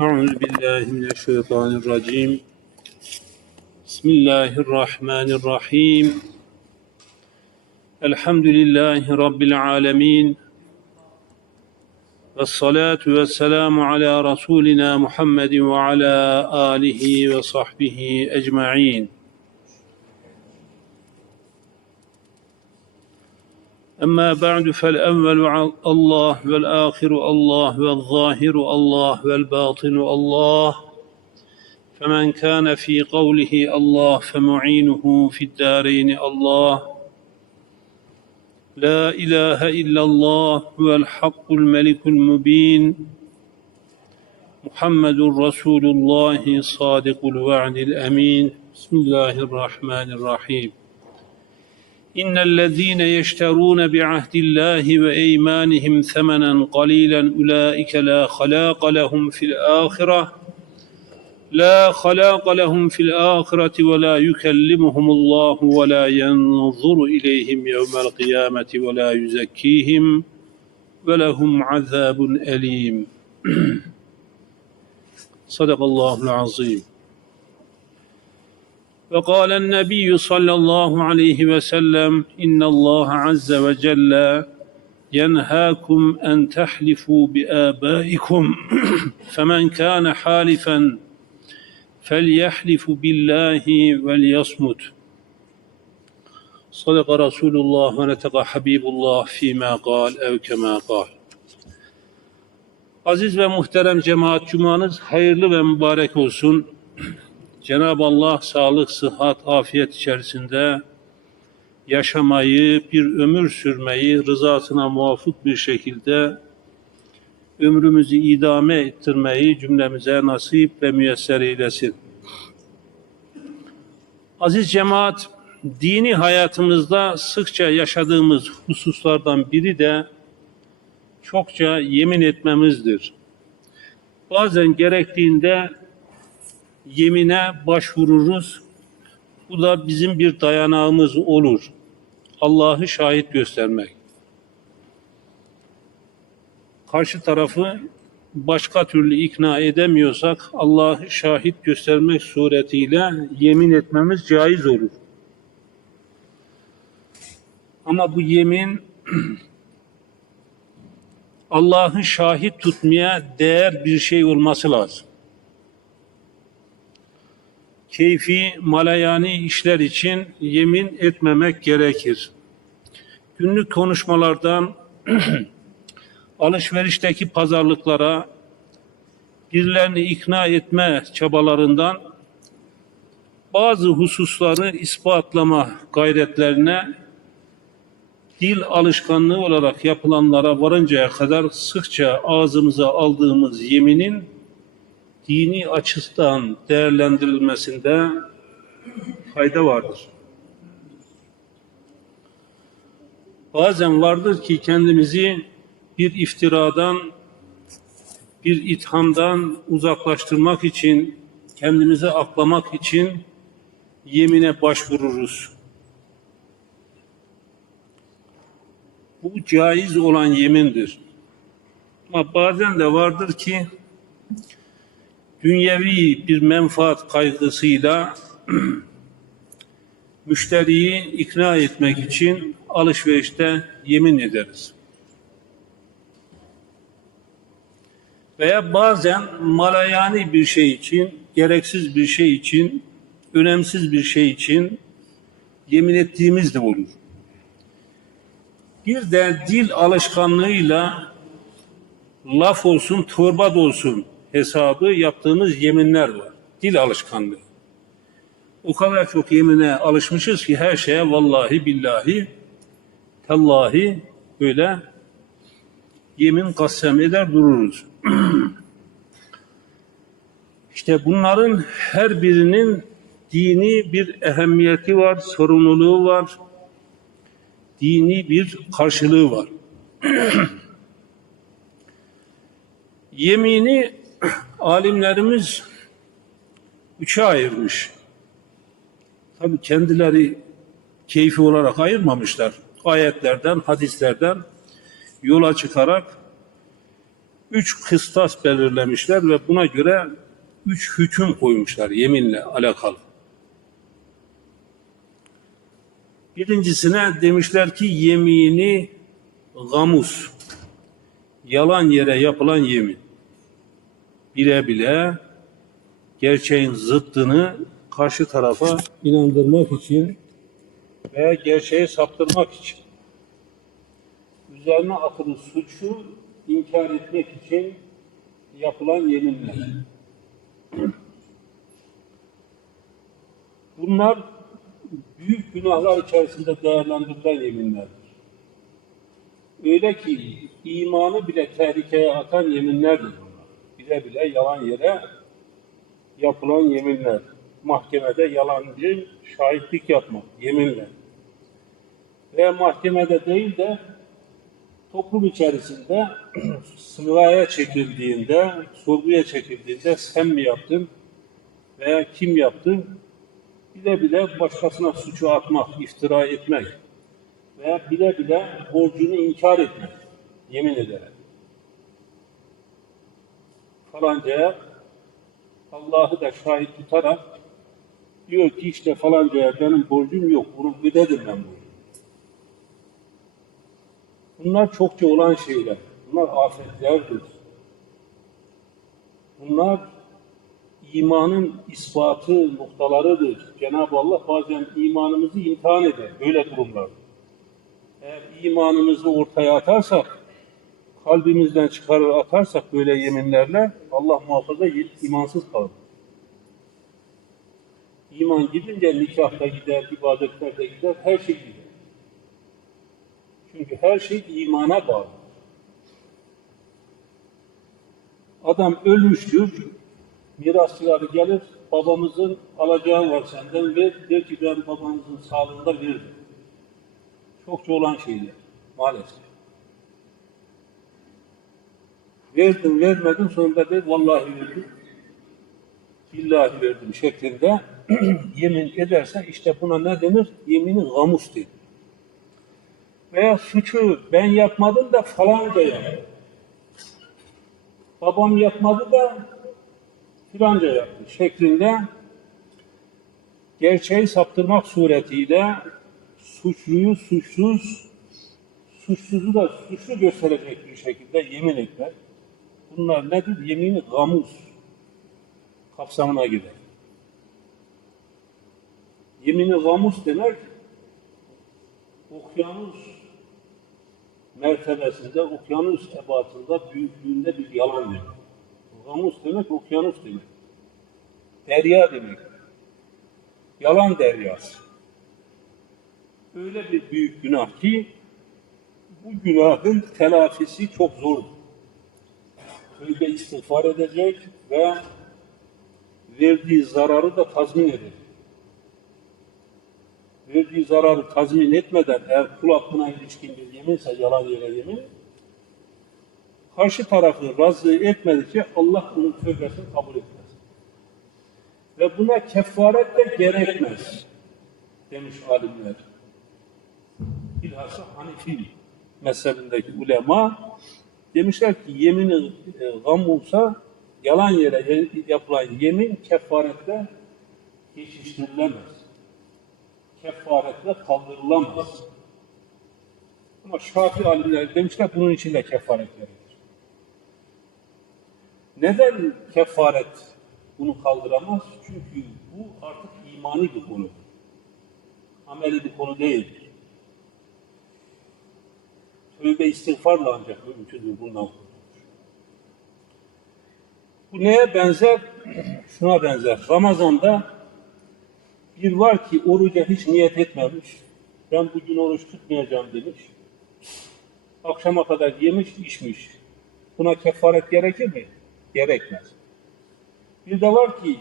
Euzu billahi mineşşeytanirracim. Bismillahirrahmanirrahim. Elhamdülillahi rabbil alamin. Ves salatu ves selamu ala rasulina Muhammedin ve ala alihi ve sahbihi ecmaîn. أما بعد فالأول الله والآخر الله والظاهر الله والباطن الله. فمن كان في قوله الله فمعينه في الدارين الله. لا إله إلا الله هو الحق الملك المبين. محمد رسول الله صادق الوعد الأمين. بسم الله الرحمن الرحيم. إن الذين يشترون بعهد الله وأيمانهم ثمنا قليلا أولئك لا خلاق لهم في الآخرة لا خلاق لهم في الآخرة ولا يكلمهم الله ولا ينظر إليهم يوم القيامة ولا يزكيهم ولهم عذاب أليم. صدق الله العظيم. وقال النبي صلى الله عليه وسلم إن الله عز وجل ينهاكم أن تحلفوا بآبائكم فمن كان حالفا فليحلف بالله وليصمت صدق رسول الله ونتق حبيب الله فيما قال أو كما قال Aziz ve muhterem cemaat cumanız hayırlı ve mübarek olsun. Cenab-ı Allah sağlık, sıhhat, afiyet içerisinde yaşamayı, bir ömür sürmeyi rızasına muvafık bir şekilde ömrümüzü idame ettirmeyi cümlemize nasip ve müyesser eylesin. Aziz cemaat, dini hayatımızda sıkça yaşadığımız hususlardan biri de çokça yemin etmemizdir. Bazen gerektiğinde yemine başvururuz. Bu da bizim bir dayanağımız olur. Allah'ı şahit göstermek. Karşı tarafı başka türlü ikna edemiyorsak Allah'ı şahit göstermek suretiyle yemin etmemiz caiz olur. Ama bu yemin Allah'ı şahit tutmaya değer bir şey olması lazım keyfi malayani işler için yemin etmemek gerekir. Günlük konuşmalardan alışverişteki pazarlıklara birilerini ikna etme çabalarından bazı hususları ispatlama gayretlerine dil alışkanlığı olarak yapılanlara varıncaya kadar sıkça ağzımıza aldığımız yeminin dini açıdan değerlendirilmesinde fayda vardır. Bazen vardır ki kendimizi bir iftiradan, bir ithamdan uzaklaştırmak için, kendimizi aklamak için yemine başvururuz. Bu caiz olan yemindir. Ama bazen de vardır ki dünyevi bir menfaat kaygısıyla müşteriyi ikna etmek için alışverişte yemin ederiz. Veya bazen malayani bir şey için, gereksiz bir şey için, önemsiz bir şey için yemin ettiğimiz de olur. Bir de dil alışkanlığıyla laf olsun, torba da olsun hesabı yaptığımız yeminler var. Dil alışkanlığı. O kadar çok yemine alışmışız ki her şeye vallahi billahi tallahi böyle yemin kasem eder dururuz. işte bunların her birinin dini bir ehemmiyeti var, sorumluluğu var, dini bir karşılığı var. Yemini alimlerimiz üçe ayırmış. Tabi kendileri keyfi olarak ayırmamışlar. Ayetlerden, hadislerden yola çıkarak üç kıstas belirlemişler ve buna göre üç hüküm koymuşlar yeminle alakalı. Birincisine demişler ki yemini gamus, yalan yere yapılan yemin. Bile bile gerçeğin zıttını karşı tarafa inandırmak için veya gerçeği saptırmak için üzerine atılı suçu inkar etmek için yapılan yeminler. Bunlar büyük günahlar içerisinde değerlendirilen yeminlerdir. Öyle ki imanı bile tehlikeye atan yeminlerdir. Bile bile yalan yere yapılan yeminler. Mahkemede yalancı şahitlik yapmak, yeminle. Veya mahkemede değil de toplum içerisinde sıraya çekildiğinde, sorguya çekildiğinde sen mi yaptın veya kim yaptı bile bile başkasına suçu atmak, iftira etmek veya bile bile borcunu inkar etmek, yemin ederek. Falancaya Allah'ı da şahit tutarak diyor ki işte falancaya benim borcum yok, bunu ödedim ben bunu. Bunlar çokça olan şeyler. Bunlar afetlerdir. Bunlar imanın ispatı noktalarıdır. Cenab-ı Allah bazen imanımızı imtihan eder. Böyle durumlar. Eğer imanımızı ortaya atarsak, kalbimizden çıkarır atarsak böyle yeminlerle Allah muhafaza imansız kalır. İman gidince nikahta gider, ibadetlerde gider, her şey gider. Çünkü her şey imana bağlı. Adam ölmüştür, mirasçıları gelir, babamızın alacağı var senden ve der ki ben babamızın sağlığında verdim. Çokça olan şeyler maalesef. Verdim vermedim sonunda der vallahi verdim. Billahi verdim şeklinde yemin ederse işte buna ne denir? Yemini gamus denir veya suçu ben yapmadım da falanca yaptı. Babam yapmadı da filanca yaptı şeklinde gerçeği saptırmak suretiyle suçluyu suçsuz, suçsuzu da suçlu gösterecek bir şekilde yemin etmek. Bunlar nedir? Yemini gamus kapsamına girer. Yemini gamus demek okyanus mertebesinde, okyanus ebatında, büyüklüğünde bir yalan demek. Gamus demek okyanus demek. Derya demek. Yalan deryası. Öyle bir büyük günah ki bu günahın telafisi çok zordur. Tövbe istiğfar edecek ve verdiği zararı da tazmin edecek verdiği zararı tazmin etmeden eğer kul hakkına ilişkin bir yeminse yalan yere yemin karşı tarafı razı etmedikçe Allah bunun tövbesini kabul etmez. Ve buna kefaret de gerekmez demiş alimler. Bilhassa Hanefi mezhebindeki ulema demişler ki yemini e, gam olsa yalan yere yapılan yemin kefaretle geçiştirilemez kefaretle kaldırılamaz. Ama Şafii alimler demişler bunun için de kefaret gerekir. Neden kefaret bunu kaldıramaz? Çünkü bu artık imani bir konu. Ameli bir konu değil. Tövbe istiğfarla ancak mümkündür bundan. Bu neye benzer? Şuna benzer. Ramazan'da bir var ki oruca hiç niyet etmemiş. Ben bugün oruç tutmayacağım demiş. Akşama kadar yemiş, içmiş. Buna kefaret gerekir mi? Gerekmez. Bir de var ki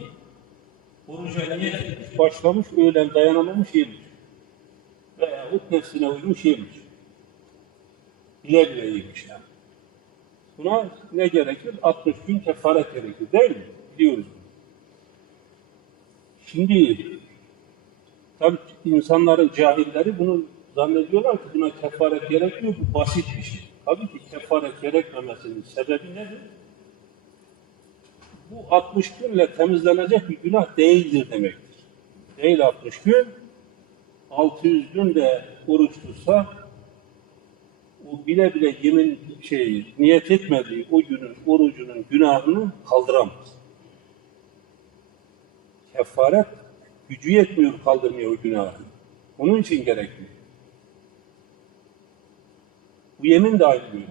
oruca niyet etmiş, başlamış, öğlen dayanamamış, yemiş. Veyahut nefsine uymuş, yemiş. Bile bile yemiş yani. Buna ne gerekir? 60 gün kefaret gerekir değil mi? Biliyoruz bunu. Şimdi Tabii insanların cahilleri bunu zannediyorlar ki buna kefaret gerekmiyor. Bu basit bir şey. Tabii ki kefaret gerekmemesinin sebebi nedir? Bu 60 günle temizlenecek bir günah değildir demektir. Değil 60 gün, 600 gün de oruç tutsa, o bile bile yemin şey niyet etmediği o günün orucunun günahını kaldıramaz. Kefaret gücü yetmiyor kaldırmaya o günahı. Onun için gerekli. Bu yemin de aynı böyle.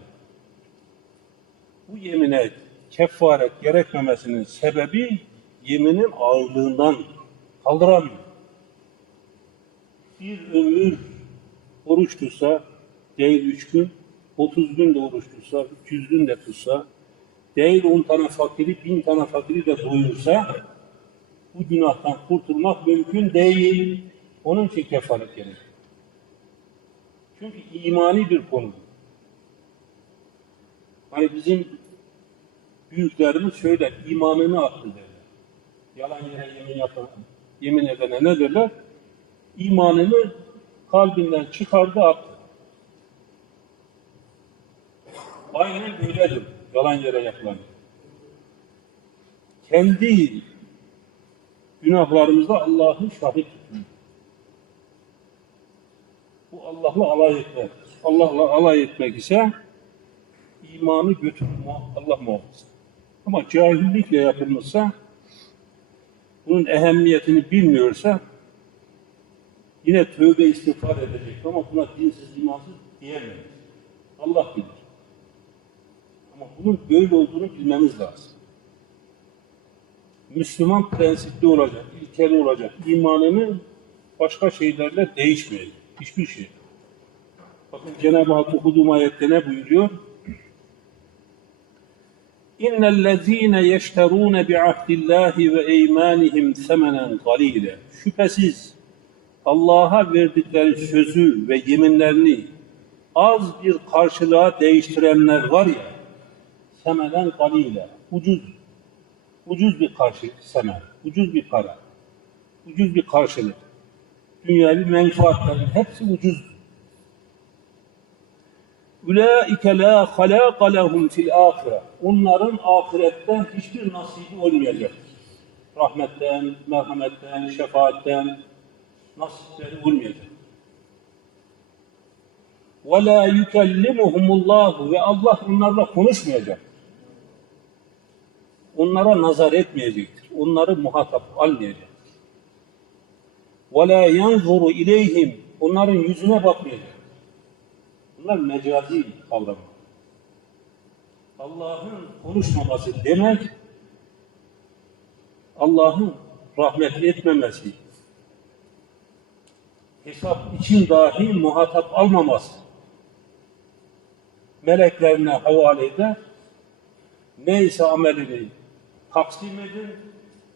Bu yemine kefaret gerekmemesinin sebebi yeminin ağırlığından kaldıramıyor. Bir ömür oruç tutsa, değil üç gün, 30 gün de oruç tutsa, 300 gün de tutsa, değil 10 tane fakiri, bin tane fakiri de doyursa, bu günahtan kurtulmak mümkün değil. Onun için kefaret gerekir. Çünkü imani bir konu. Hani bizim büyüklerimiz şöyle imanını attı derler. Yalan yere yemin yapan, yemin edene ne derler? İmanını kalbinden çıkardı attı. Aynen böyledir. Yalan yere yapılan. Kendi günahlarımızda Allah'ı şahit tutun. Bu Allah'la alay etmek. Allah'la alay etmek ise imanı götürür Allah muhafaza. Ama cahillikle yapılmışsa bunun ehemmiyetini bilmiyorsa yine tövbe istiğfar edecek ama buna dinsiz imansız diyemeyiz. Allah bilir. Ama bunun böyle olduğunu bilmemiz lazım. Müslüman prensipli olacak, ilkeli olacak. İmanını başka şeylerle değişmeyecek. Hiçbir şey. Bakın Cenab-ı Hak okuduğum ayette ne buyuruyor? İnnellezîne yeşterûne bi'ahdillâhi ve eymanihim semenen galîle. Şüphesiz Allah'a verdikleri sözü ve yeminlerini az bir karşılığa değiştirenler var ya, semenen galîle, ucuz, ucuz bir karşı semen, ucuz bir para, ucuz bir karşılık. Dünyavi menfaatlerin hepsi ucuz. Ulaike la halaka lehum fil ahire. Onların ahiretten hiçbir nasibi olmayacak. Rahmetten, merhametten, şefaatten nasipleri olmayacak. Ve la yukellimuhumullahu ve Allah onlarla konuşmayacak. Onlara nazar etmeyecektir. Onları muhatap almayacak. Ve la yanzuru ileyhim onların yüzüne bakmayacak. Bunlar mecazi kavramlar. Allah'ın konuşmaması demek, Allah'ın rahmet etmemesi, hesap için dahi muhatap almaması, meleklerine havale eder, neyse amelini taksim edin,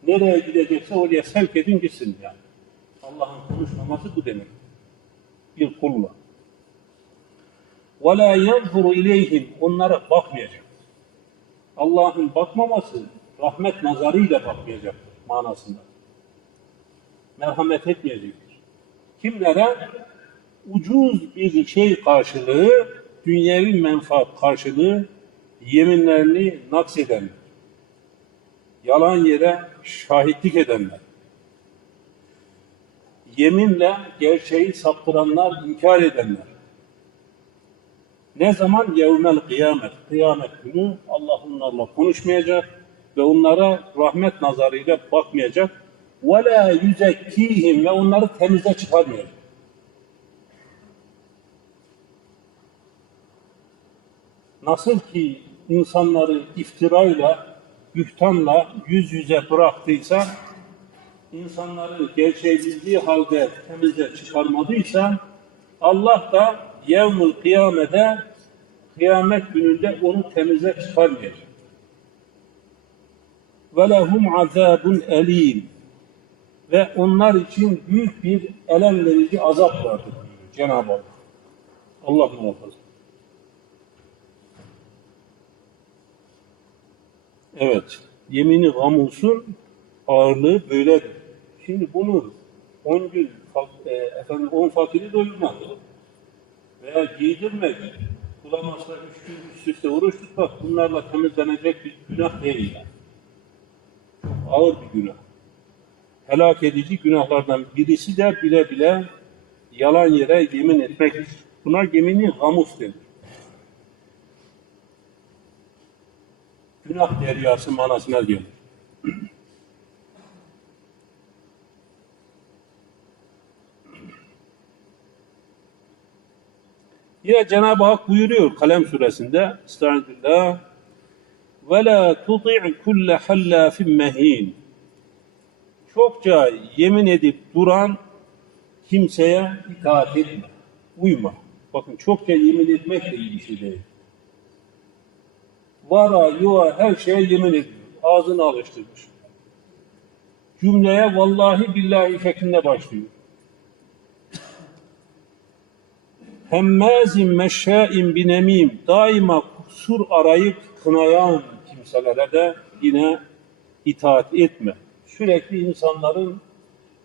nereye gidecekse oraya sevk edin gitsin yani. Allah'ın konuşmaması bu demek. Bir kulla. وَلَا يَنْظُرُ اِلَيْهِمْ Onlara bakmayacak. Allah'ın bakmaması rahmet nazarıyla bakmayacaktır manasında. Merhamet etmeyecektir. Kimlere? Ucuz bir şey karşılığı, dünyevi menfaat karşılığı yeminlerini naksedenler. Yalan yere şahitlik edenler. Yeminle gerçeği saptıranlar, inkar edenler. Ne zaman? Yevmel kıyamet. Kıyamet günü Allah onlarla konuşmayacak ve onlara rahmet nazarıyla bakmayacak. Ve la yüzekkihim ve onları temize çıkarmayacak. Nasıl ki insanları iftirayla, bühtanla yüz yüze bıraktıysa, insanları gerçeği bildiği halde temize çıkarmadıysa, Allah da yevmül kıyamede kıyamet gününde onu temize çıkarmayacak. Lehum azabun elim ve onlar için büyük bir elem verici azap vardır Cenab-ı Allah. Allah muhafaza. Evet, yemini gamulsun, ağırlığı böyledir. Şimdi bunu 10 gün, e, efendim 10 fakiri doyurmak veya giydirmek bulamazsa üç gün üst üste oruç tutmak bunlarla temizlenecek bir günah değil yani. Çok ağır bir günah. Helak edici günahlardan birisi de bile bile yalan yere yemin etmektir. Buna yemini gamus denir. Günah deryası manasına gelir. Yine Cenab-ı Hak buyuruyor Kalem suresinde Estağfirullah ve la tuti' kulle hallafin mehin çokça yemin edip duran kimseye itaat etme, uyma. Bakın çokça yemin etmek de iyi bir şey değil. Vara, yuva her şeye yemin ediyor. Ağzını alıştırmış. Cümleye vallahi billahi şeklinde başlıyor. Hemmazin meşşain binemim daima kusur arayıp kınayan kimselere de yine itaat etme. Sürekli insanların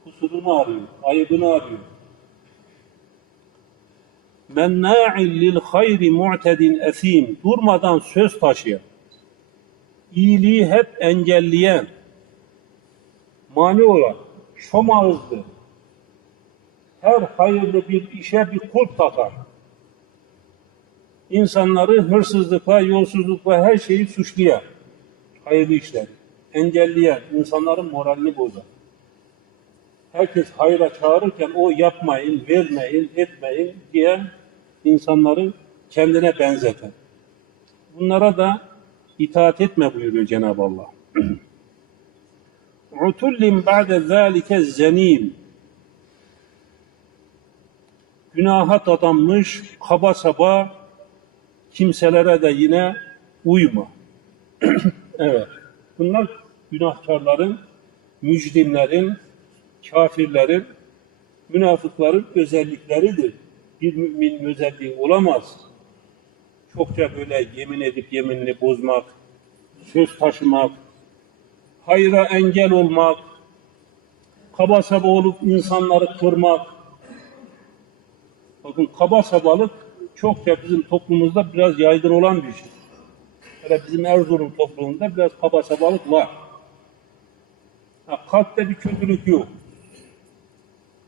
kusurunu arıyor, ayıbını arıyor. Menna'in lil hayri mu'tedin esim durmadan söz taşıyan, iyiliği hep engelleyen, mani olan, şom her hayırlı bir işe bir kulp takar. İnsanları hırsızlıkla, yolsuzlukla her şeyi suçlayan, hayırlı işler, engelleyen, insanların moralini bozar. Herkes hayra çağırırken o yapmayın, vermeyin, etmeyin diye insanları kendine benzeten. Bunlara da itaat etme buyuruyor Cenab-ı Allah. Utullin ba'de zâlike zenim günaha dadanmış, kaba saba kimselere de yine uyma. evet. Bunlar günahkarların, mücrimlerin, kafirlerin, münafıkların özellikleridir. Bir müminin özelliği olamaz. Çokça böyle yemin edip yeminini bozmak, söz taşımak, hayra engel olmak, kaba saba olup insanları kırmak, Bakın kaba sabalık çokça bizim toplumumuzda biraz yaygın olan bir şey. Hele bizim Erzurum toplumunda biraz kaba sabalık var. Ha, kalpte bir kötülük yok.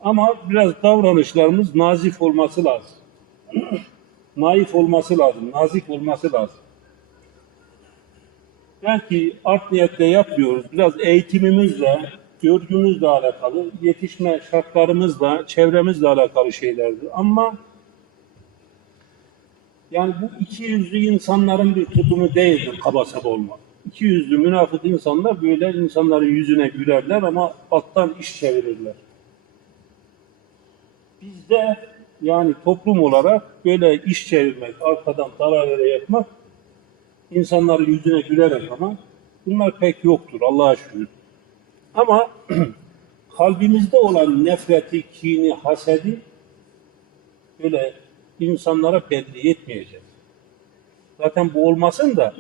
Ama biraz davranışlarımız nazif olması lazım. Naif olması lazım, nazik olması lazım. Belki art niyetle yapmıyoruz. Biraz eğitimimizle, görgümüzle alakalı, yetişme şartlarımızla, çevremizle alakalı şeylerdir. Ama yani bu iki yüzlü insanların bir tutumu değildir kaba saba olmak. İki yüzlü münafık insanlar böyle insanların yüzüne gülerler ama alttan iş çevirirler. Bizde yani toplum olarak böyle iş çevirmek, arkadan dalavere yapmak, insanların yüzüne gülerek ama bunlar pek yoktur Allah'a şükür. Ama kalbimizde olan nefreti, kini, hasedi böyle insanlara belli etmeyeceğiz. Zaten bu olmasın da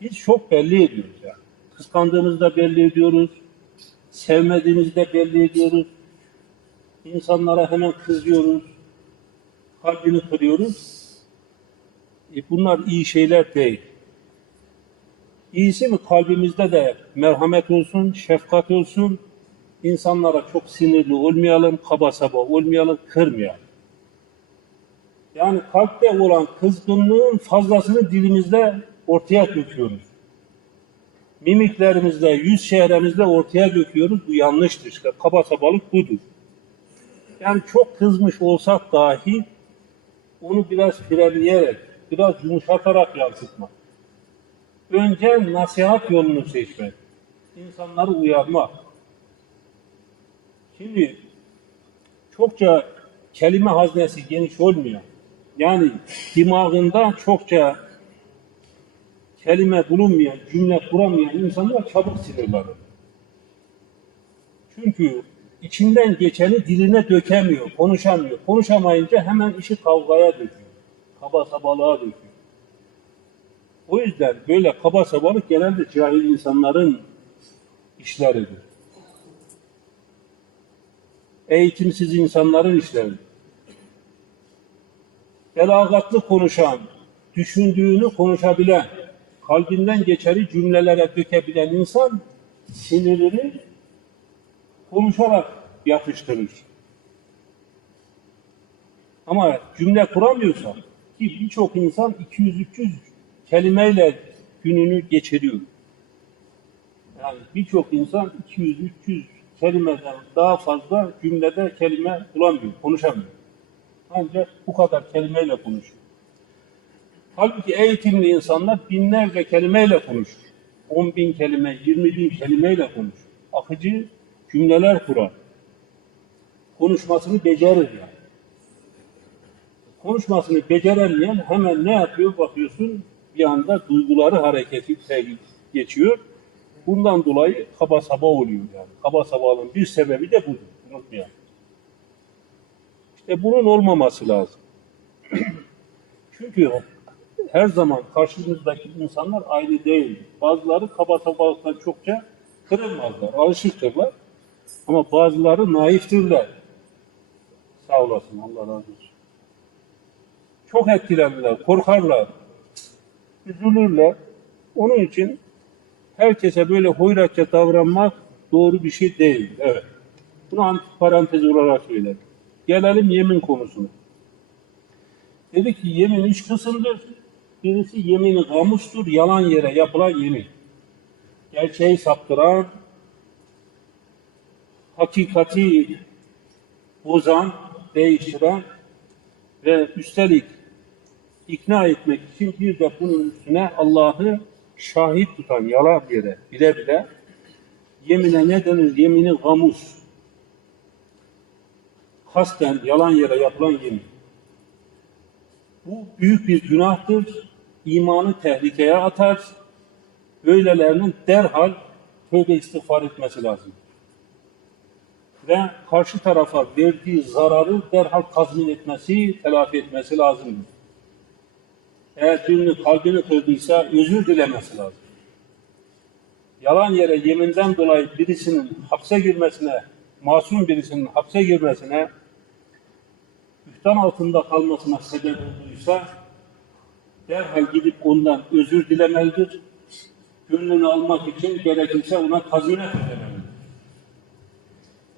biz çok belli ediyoruz yani. Kıskandığımızda belli ediyoruz. Sevmediğimizde belli ediyoruz. İnsanlara hemen kızıyoruz. Kalbini kırıyoruz. E bunlar iyi şeyler değil. İyisi mi kalbimizde de merhamet olsun, şefkat olsun. İnsanlara çok sinirli olmayalım, kaba saba olmayalım, kırmayalım. Yani kalpte olan kızgınlığın fazlasını dilimizde ortaya döküyoruz. Mimiklerimizle, yüz çehremizle ortaya döküyoruz. Bu yanlıştır. Kaba sabalık budur. Yani çok kızmış olsak dahi onu biraz frenleyerek, biraz yumuşatarak yansıtmak. Önce nasihat yolunu seçmek. İnsanları uyarmak. Şimdi çokça kelime haznesi geniş olmuyor. Yani dimağında çokça kelime bulunmayan, cümle kuramayan insanlar çabuk sinirlenir. Çünkü içinden geçeni diline dökemiyor, konuşamıyor. Konuşamayınca hemen işi kavgaya döküyor. Kaba sabalığa döküyor. O yüzden böyle kaba sabalık genelde cahil insanların işleridir. Eğitimsiz insanların işleridir. Belagatlı konuşan, düşündüğünü konuşabilen, kalbinden geçeri cümlelere dökebilen insan sinirini konuşarak yatıştırır. Ama cümle kuramıyorsa ki birçok insan 200-300 kelimeyle gününü geçiriyor. Yani birçok insan 200-300 kelimeden daha fazla cümlede kelime bulamıyor, konuşamıyor. Ancak bu kadar kelimeyle konuşuyor. Halbuki eğitimli insanlar binlerce kelimeyle konuşur. 10 bin kelime, 20 bin kelimeyle konuşur. Akıcı cümleler kurar. Konuşmasını becerir yani. Konuşmasını beceremeyen hemen ne yapıyor bakıyorsun bir anda duyguları hareketi geçiyor. Bundan dolayı kaba saba oluyor yani. Kaba sabalığın bir sebebi de budur. Unutmayalım. İşte bunun olmaması lazım. Çünkü her zaman karşımızdaki insanlar aynı değil. Bazıları kaba sabalıktan çokça kırılmazlar, alışıktırlar. Ama bazıları naiftirler. Sağ olasın, Allah razı olsun. Çok etkilenirler, korkarlar, üzülürler. Onun için herkese böyle hoyratça davranmak doğru bir şey değil. Evet. Bunu antiparantez olarak söyledim. Gelelim yemin konusuna. Dedi ki yemin üç kısımdır. Birisi yemini gamustur, yalan yere yapılan yemin. Gerçeği saptıran, hakikati bozan, değiştiren ve üstelik ikna etmek için bir de bunun üstüne Allah'ı şahit tutan yalan yere bile bile yemine ne denir? Yemini gamus. Kasten yalan yere yapılan yemin. Bu büyük bir günahtır. İmanı tehlikeye atar. Böylelerinin derhal tövbe istiğfar etmesi lazım. Ve karşı tarafa verdiği zararı derhal tazmin etmesi, telafi etmesi lazımdır. Eğer birinin kalbini kırdıysa özür dilemesi lazım. Yalan yere yeminden dolayı birisinin hapse girmesine, masum birisinin hapse girmesine, ühtan altında kalmasına sebep olduysa derhal gidip ondan özür dilemelidir. Gönlünü almak için gerekirse ona tazminat ödemelidir.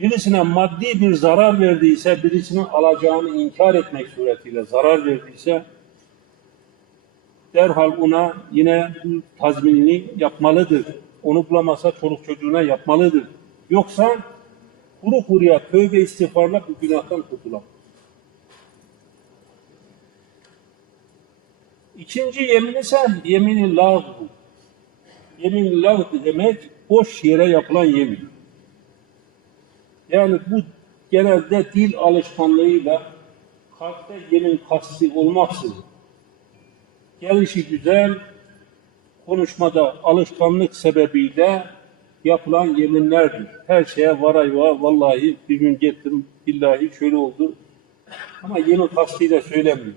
Birisine maddi bir zarar verdiyse, birisinin alacağını inkar etmek suretiyle zarar verdiyse, derhal ona yine tazminini yapmalıdır. Onu bulamasa çoluk çocuğuna yapmalıdır. Yoksa kuru kuruya tövbe istiğfarla bu günahtan kurtulamaz. İkinci yemin ise yemin-i lağv. Yemin-i lağv demek boş yere yapılan yemin. Yani bu genelde dil alışkanlığıyla kalpte yemin kasti olmaksızın gelişi güzel konuşmada alışkanlık sebebiyle yapılan yeminlerdir. Her şeye varay var, vallahi bir gün gittim, billahi şöyle oldu. Ama yemin kastıyla söylemiyor.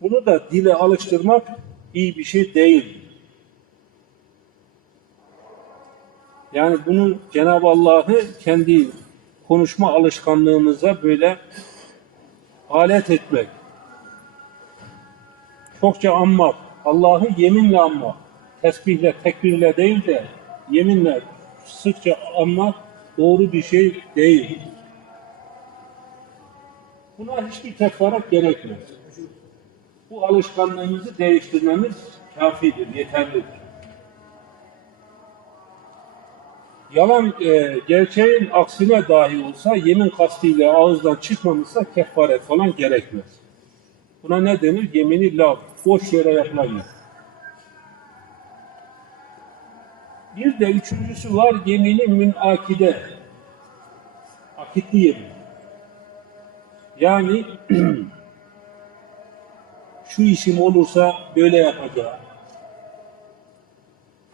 Bunu da dile alıştırmak iyi bir şey değil. Yani bunu Cenab-ı Allah'ı kendi konuşma alışkanlığımıza böyle alet etmek. Çokça anmak, Allah'ı yeminle anmak, tesbihle, tekbirle değil de yeminle sıkça anmak doğru bir şey değil. Buna hiçbir kefaret gerekmez. Bu alışkanlığımızı değiştirmemiz kafidir, yeterlidir. Yalan e, gerçeğin aksine dahi olsa yemin kastıyla ağızdan çıkmamışsa kefaret falan gerekmez. Buna ne denir? Yemini lav. Boş yere yapılan yemin. Bir de üçüncüsü var yemini münakide. Akitli yemin. Yani şu işim olursa böyle yapacağım.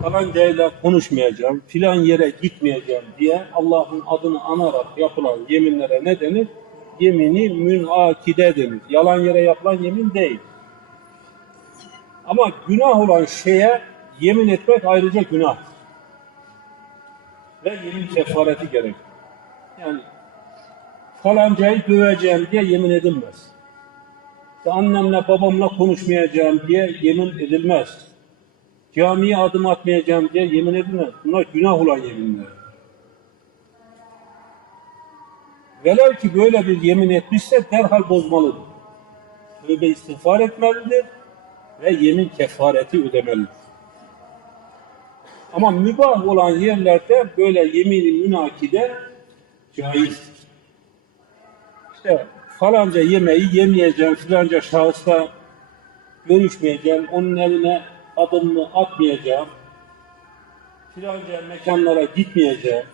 Falancayla konuşmayacağım, filan yere gitmeyeceğim diye Allah'ın adını anarak yapılan yeminlere ne denir? Yemini münakide denir. Yalan yere yapılan yemin değil. Ama günah olan şeye yemin etmek ayrıca günah. Ve yemin kefareti gerekir. Yani falancayı döveceğim diye yemin edilmez. İşte annemle babamla konuşmayacağım diye yemin edilmez. Camiye adım atmayacağım diye yemin edilmez. Bunlar günah olan yeminler. Velev ki böyle bir yemin etmişse derhal bozmalıdır. Tövbe istiğfar etmelidir ve yemin kefareti ödemelidir. Ama mübah olan yerlerde böyle yemini münakide caizdir. İşte falanca yemeği yemeyeceğim, filanca şahısla görüşmeyeceğim, onun eline adımını atmayacağım, filanca mekanlara gitmeyeceğim.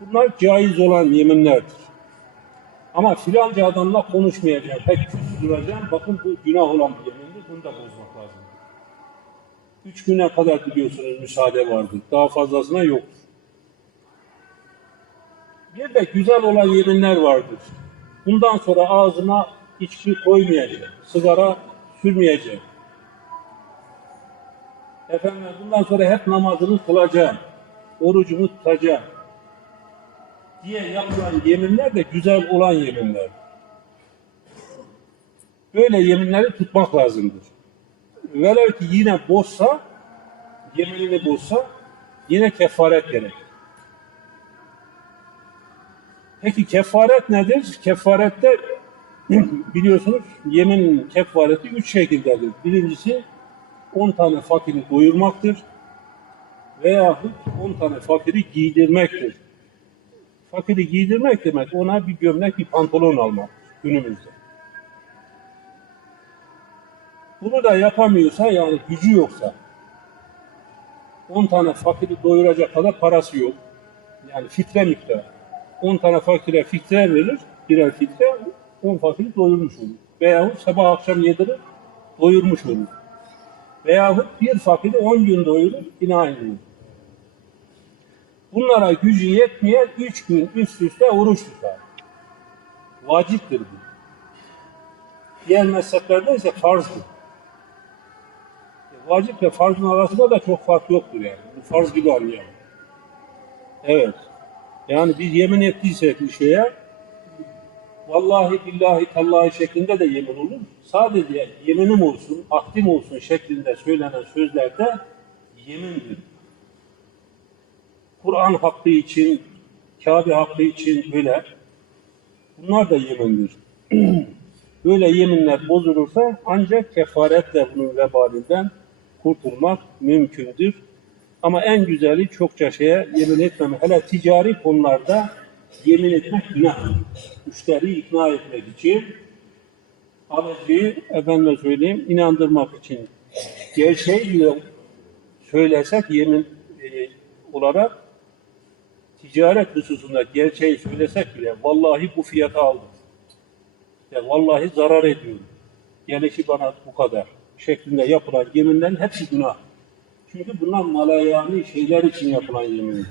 Bunlar caiz olan yeminlerdir. Ama filanca adamla konuşmayacağım, pek duracağım. Bakın bu günah olan bir yemindir, bunu da bozmak lazım. Üç güne kadar biliyorsunuz müsaade vardır. Daha fazlasına yoktur. Bir de güzel olan yeminler vardır. Bundan sonra ağzıma içki koymayacağım, sigara sürmeyeceğim. Efendim bundan sonra hep namazını kılacağım, orucumu tutacağım diye yapılan yeminler de güzel olan yeminler. Böyle yeminleri tutmak lazımdır. Velev ki yine bozsa, yeminini bozsa yine kefaret gerekir. Peki kefaret nedir? Kefarette biliyorsunuz yemin kefareti üç şekildedir. Birincisi 10 tane fakiri doyurmaktır veyahut 10 tane fakiri giydirmektir. Fakiri giydirmek demek ona bir gömlek bir pantolon almak günümüzde. Bunu da yapamıyorsa yani gücü yoksa 10 tane fakiri doyuracak kadar parası yok. Yani fitre miktarı. 10 tane fakire fitre verir, birer fitre 10 fakiri doyurmuş olur. Veyahut sabah akşam yedirir, doyurmuş olur. Veyahut bir fakiri 10 gün doyurur, yine aynı olur. Bunlara gücü yetmeyen 3 gün üst üste oruç tutar. Vaciptir bu. Diğer mezheplerde ise farzdır. Vaciple farzın arasında da çok fark yoktur yani. Bu farz gibi anlayalım. Evet. Yani biz yemin ettiysek bir şeye vallahi billahi tallahi şeklinde de yemin olur. Sadece yeminim olsun, ahdim olsun şeklinde söylenen sözlerde yemindir. Kur'an hakkı için, Kabe hakkı için böyle. Bunlar da yemindir. böyle yeminler bozulursa ancak kefaretle bunun vebalinden kurtulmak mümkündür. Ama en güzeli çokça şeye yemin etmeme. Hele ticari konularda yemin etmek günah. Müşteriyi ikna etmek için, alıcıyı efendime söyleyeyim inandırmak için gerçeği söylesek yemin e, olarak ticaret hususunda gerçeği söylesek bile vallahi bu fiyata aldım. Ya vallahi zarar ediyorum. Gelişi bana bu kadar şeklinde yapılan yeminlerin hepsi günah. Çünkü bunlar malayani şeyler için yapılan yemin.